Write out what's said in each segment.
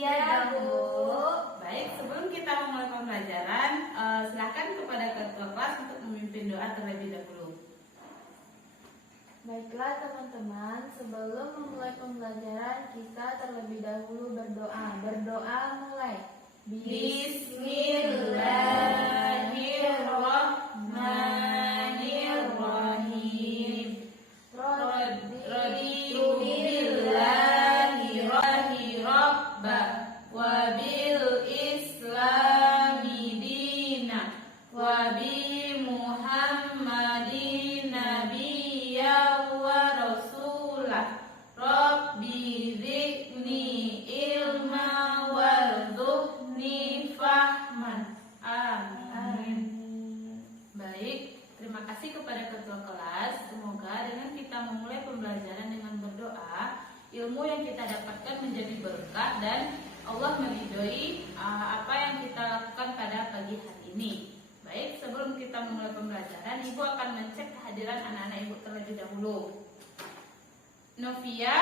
Iya dong, Bu. Baik, sebelum kita memulai pembelajaran, silakan kepada ketua kelas untuk memimpin doa terlebih dahulu. Baiklah teman-teman, sebelum memulai pembelajaran kita terlebih dahulu berdoa. Berdoa mulai. Bismillahirrahmanirrahim. Raditu billahi rabba wa bil islami dina wa bi Muhammadin nabiyya wa rasulah. Rabbi zidni ilma warzuqni fahman. Amin. Baik, terima kasih kepada ketua kelas. Semoga dengan kita memulai pembelajaran dengan berdoa, ilmu yang kita dapatkan menjadi berkah dan Allah meridhoi apa yang kita lakukan pada pagi hari ini. Baik, sebelum kita memulai pembelajaran, Ibu akan mencek kehadiran anak-anak Ibu terlebih dahulu. Novia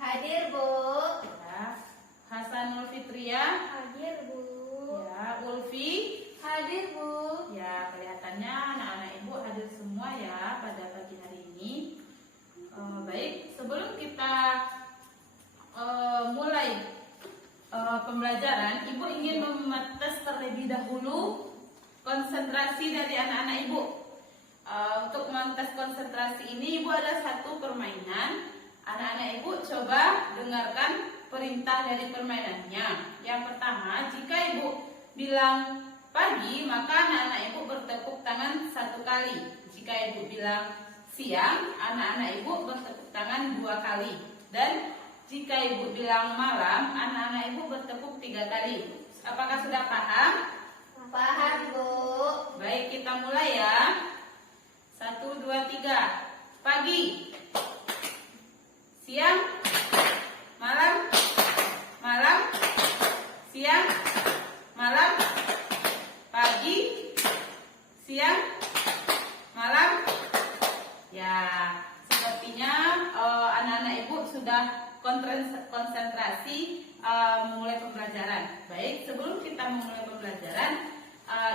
Hadir, Bu. ya, Hasanul Fitria Hadir, Bu. ya, Ulfi Hadir, Bu. ya, kelihatannya anak-anak Ibu hadir semua ya pada pagi hari ini. Baik, sebelum kita mulai pembelajaran, Ibu ingin memetes terlebih dahulu konsentrasi dari anak-anak Ibu. Untuk memetes konsentrasi ini, Ibu ada satu permainan. Anak-anak Ibu coba dengarkan perintah dari permainannya. Yang pertama, jika Ibu bilang pagi, maka anak-anak Ibu bertepuk tangan 1 kali. Jika Ibu bilang siang, anak-anak Ibu bertepuk tangan 2 kali. Dan jika Ibu bilang malam, anak-anak Ibu bertepuk 3 kali. Apakah sudah paham? Paham, Bu. Baik, kita mulai ya. 1, 2, 3. Pagi, siang, malam, malam, siang, malam, pagi, siang, malam. Ya, sepertinya anak-anak Ibu sudah konsentrasi memulai pembelajaran. Baik, sebelum kita memulai pembelajaran,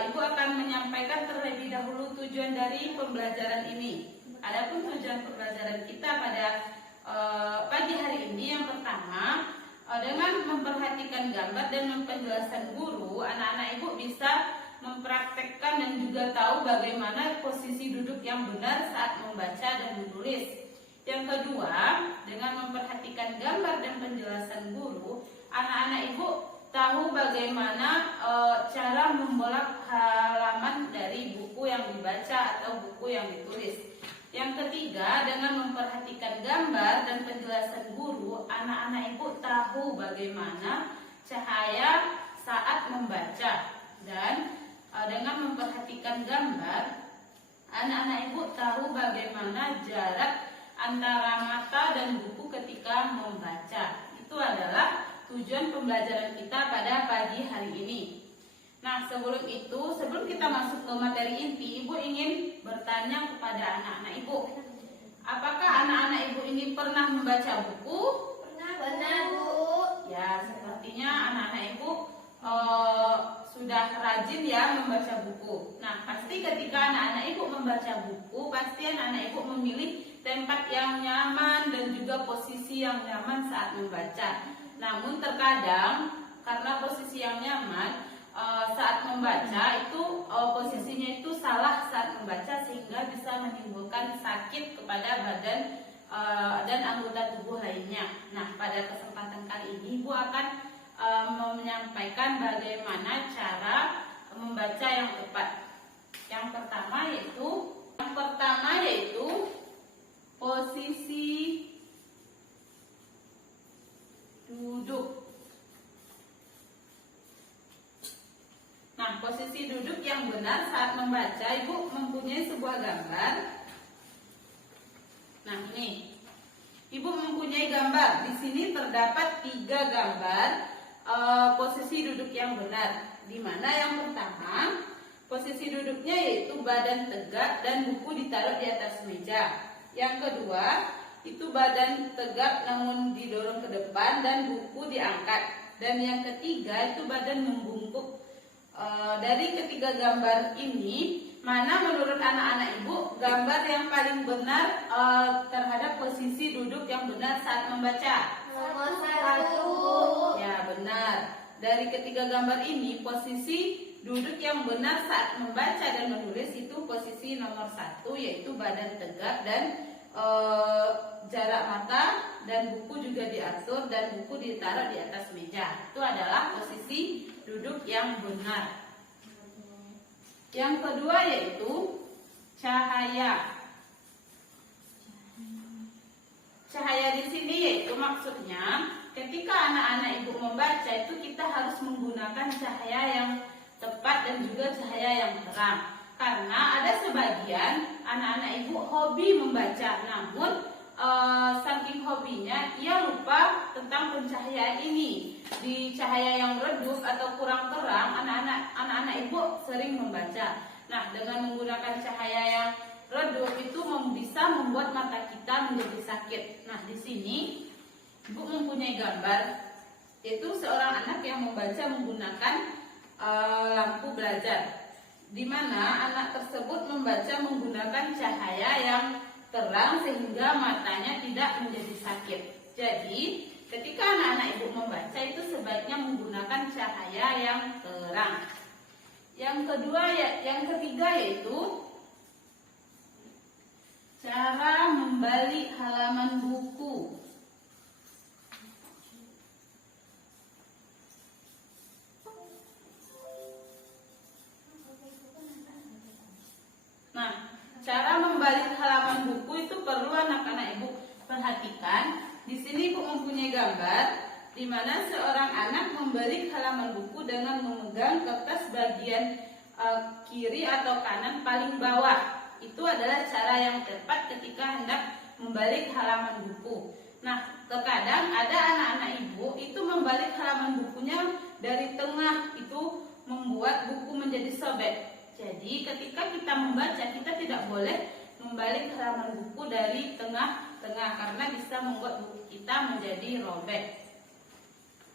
Ibu akan menyampaikan terlebih dahulu tujuan dari pembelajaran ini. Adapun tujuan pembelajaran kita pada pagi hari ini, yang pertama, dengan memperhatikan gambar dan penjelasan guru, anak-anak Ibu bisa mempraktekkan dan juga tahu bagaimana posisi duduk yang benar saat membaca dan menulis. Yang kedua, dengan memperhatikan gambar dan penjelasan guru, anak-anak Ibu tahu bagaimana cara membolak halaman dari buku yang dibaca atau buku yang ditulis. Yang ketiga, dengan memperhatikan gambar dan penjelasan guru, anak-anak Ibu tahu bagaimana cahaya saat membaca. Dan dengan memperhatikan gambar, anak-anak Ibu tahu bagaimana jarak antara mata dan buku ketika membaca. Itu adalah tujuan pembelajaran kita pada pagi hari ini. Nah, sebelum kita masuk ke materi inti, Ibu ingin bertanya kepada anak-anak Ibu. Apakah anak-anak Ibu ini pernah membaca buku? Pernah, Bu. Ya, sepertinya anak-anak Ibu sudah rajin ya membaca buku. Nah, pasti ketika anak-anak Ibu membaca buku, pasti anak-anak Ibu memilih tempat yang nyaman dan juga posisi yang nyaman saat membaca. Namun terkadang karena posisi yang nyaman saat membaca itu posisinya itu salah saat membaca, sehingga bisa menimbulkan sakit kepada badan dan anggota tubuh lainnya. Nah, pada kesempatan kali ini Ibu akan menyampaikan bagaimana cara membaca yang tepat. Yang pertama yaitu posisi duduk. Nah, posisi duduk yang benar saat membaca, Ibu mempunyai sebuah gambar. Nah, ini Ibu mempunyai gambar. Di sini terdapat 3 gambar posisi duduk yang benar. Di mana yang pertama, posisi duduknya yaitu badan tegak dan buku ditaruh di atas meja. Yang kedua, itu badan tegap namun didorong ke depan dan buku diangkat. Dan yang ketiga itu badan membungkuk. Dari ketiga gambar ini, mana menurut anak-anak ibu gambar yang paling benar terhadap posisi duduk yang benar saat membaca? Nomor 1. Ya, benar. Dari ketiga gambar ini, posisi duduk yang benar saat membaca dan menulis itu posisi nomor 1, yaitu badan tegap dan jarak mata, dan buku juga diatur dan buku ditaruh di atas meja. Itu adalah posisi duduk yang benar. Yang kedua yaitu cahaya. Cahaya di sini yaitu maksudnya ketika anak-anak ibu membaca itu kita harus menggunakan cahaya yang tepat dan juga cahaya yang terang. Karena ada sebagian anak-anak ibu hobi membaca, namun saking hobinya ia lupa tentang pencahayaan ini. Di cahaya yang redup atau kurang terang, anak-anak ibu sering membaca. Nah, dengan menggunakan cahaya yang redup itu bisa membuat mata kita menjadi sakit. Nah, di sini ibu mempunyai gambar, yaitu seorang anak yang membaca menggunakan lampu belajar, di mana anak tersebut membaca menggunakan cahaya yang terang sehingga matanya tidak menjadi sakit. Jadi, ketika anak-anak ibu membaca itu sebaiknya menggunakan cahaya yang terang. Yang ketiga yaitu cara membalik halaman buku. Nah, cara membalik halaman buku itu perlu anak-anak ibu perhatikan. Di sini ibu mempunyai gambar di mana seorang anak membalik halaman buku dengan memegang kertas bagian kiri atau kanan paling bawah. Itu adalah cara yang tepat ketika hendak membalik halaman buku. Nah, terkadang ada anak-anak ibu itu membalik halaman bukunya dari tengah, itu membuat buku menjadi sobek. Jadi ketika kita membaca, kita tidak boleh membalik halaman buku dari tengah-tengah karena bisa membuat buku kita menjadi robek.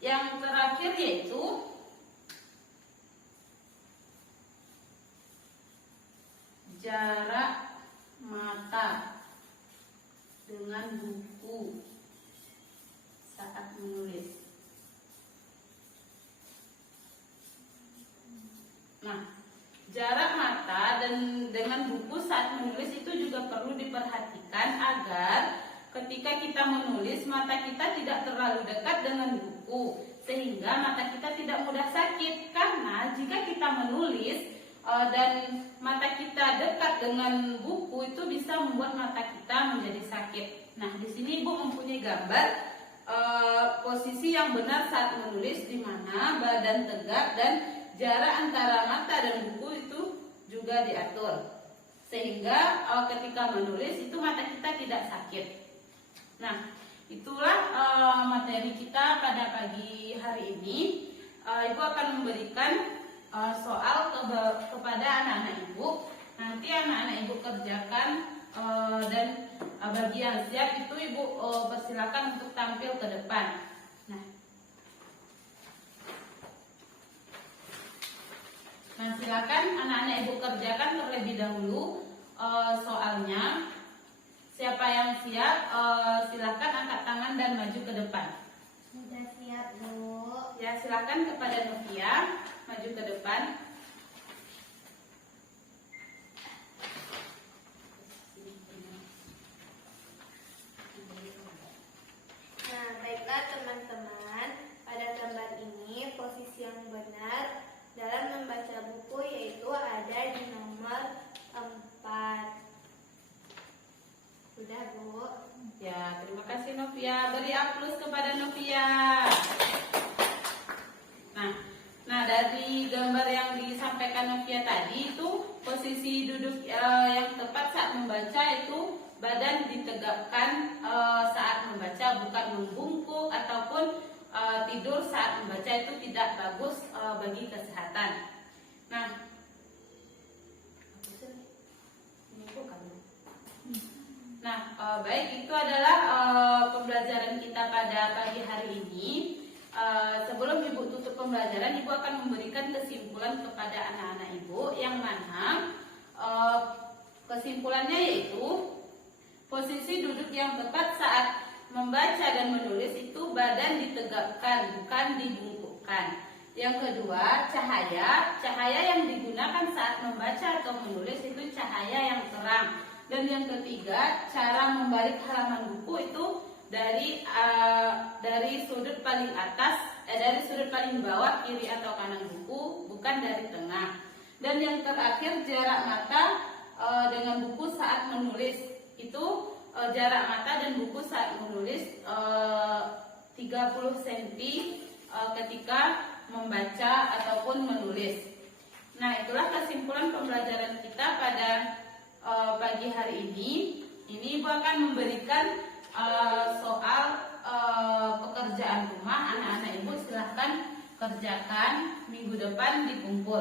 Yang terakhir yaitu jarak mata dengan buku saat menulis. Nah, jarak mata dan dengan buku saat menulis itu juga perlu diperhatikan agar ketika kita menulis mata kita tidak terlalu dekat dengan buku sehingga mata kita tidak mudah sakit. Karena jika kita menulis dan mata kita dekat dengan buku itu bisa membuat mata kita menjadi sakit. Nah, di sini Ibu mempunyai gambar posisi yang benar saat menulis, di mana badan tegak dan jarak antara mata dan buku itu juga diatur sehingga ketika menulis itu mata kita tidak sakit. Nah, itulah materi kita pada pagi hari ini. Ibu akan memberikan soal kepada anak-anak ibu. Nanti anak-anak ibu kerjakan dan bagi yang siap itu ibu persilakan untuk tampil ke depan. Nah, silakan anak-anak ibu kerjakan terlebih dahulu soalnya. Siapa yang siap silakan angkat tangan dan maju ke depan. Sudah siap, Bu. Ya, silakan kepada Novia maju ke depan. Nah, baiklah teman-teman, pada gambar ini posisi yang benar dalam membaca buku yaitu ada di nomor 4. Sudah, Bu? Ya, terima kasih Novia. Beri aplaus kepada Novia. Nah, dari gambar yang disampaikan Novia tadi itu posisi duduk yang tepat saat membaca itu badan ditegakkan saat membaca, bukan membungkuk ataupun tidur saat membaca, itu tidak bagus bagi kesehatan. Nah, baik, itu adalah pembelajaran kita pada pagi hari ini. Sebelum Ibu tutup pembelajaran, Ibu akan memberikan kesimpulan kepada anak-anak Ibu, yang mana kesimpulannya yaitu posisi duduk yang tepat saat membaca dan menulis itu badan ditegakkan, bukan dibungkukkan. Yang kedua, cahaya yang digunakan saat membaca atau menulis itu cahaya yang terang. Dan yang ketiga, cara membalik halaman buku itu dari sudut paling atas, dari sudut paling bawah kiri atau kanan buku, bukan dari tengah. Dan yang terakhir, jarak mata dengan buku saat menulis itu jarak mata dan buku saat menulis 30 cm ketika membaca ataupun menulis. Nah, itulah kesimpulan pembelajaran kita pada pagi hari ini. Ini Ibu akan memberikan soal pekerjaan rumah. Anak-anak Ibu silahkan kerjakan, minggu depan dikumpul.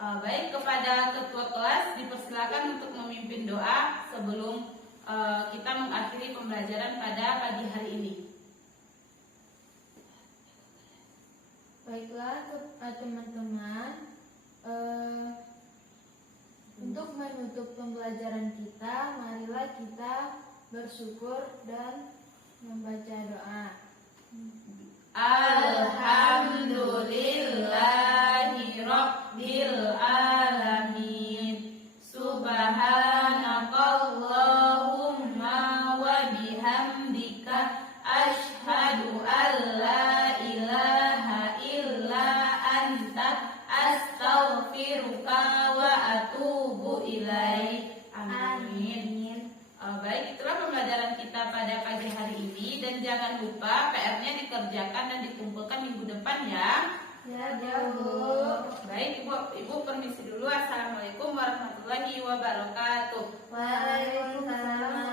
Baik, kepada ketua kelas dipersilakan untuk memimpin doa sebelum kita mengakhiri pembelajaran pada pagi hari ini. Baiklah teman-teman, untuk menutup pembelajaran kita, marilah kita bersyukur dan membaca doa. Alhamdulillahi Rabbil Alamin. Subhanakallahumma wa bihamdika asyhadu an la ilaha illa anta astaghfiruka wa atubu ilaik. Amin. Baik, itulah pembelajaran kita pada pagi hari ini, dan jangan lupa PR-nya dikerjakan dan dikumpulkan minggu depan ya. Ya, Bu. Baik, Ibu permisi dulu. Assalamualaikum warahmatullahi wabarakatuh. Waalaikumsalam